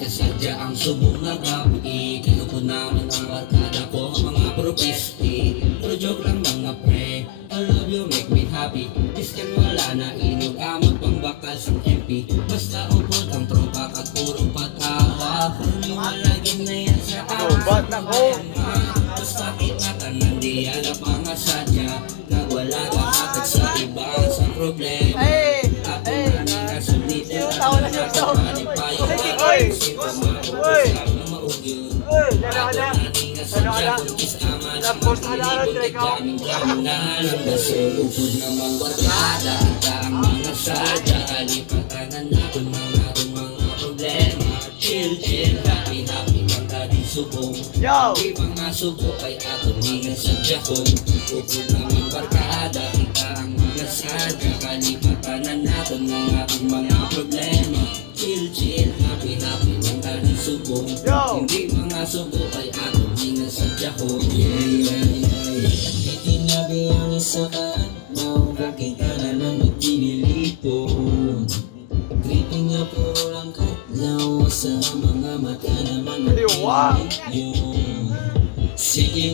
kasadya ang subong na gabi. Kinupon namin ang barkada ko, mga propesti. Pero joke lang mga pre, I love you, make me happy. Iskan wala na inog, amot pang bakal sa MP. Basta upod ang tropa at puro patawa. Paniwalagin na yan sa akin. Basta kita tanan di ala mga sadya. Nagwala ka katag sa iba sa problema. Ako na nasulitin at nagkakalipayo. Kasi pumapos lang na maugyod. Ako na sadya kung isama na magkilipod. Daming na alam na sulupod namang barkada. Kita ang mga sadya. Kalipatanan natin mga problema. Chill, chill, happy, happy. Di subong, di mga subo ay ato ningan sa jakong. Upod naman barkada, kita ang mga sadya. Kalipatanan natin mga problema. Chill, chill, happy, happy, mga di subong. Hindi mga subo ay ato ningan sa jakong. Itinabi ang isa ka, maugagay ka na ng magdinilito. Creeping nga puro lang katlaw sa mga mata naman. Sige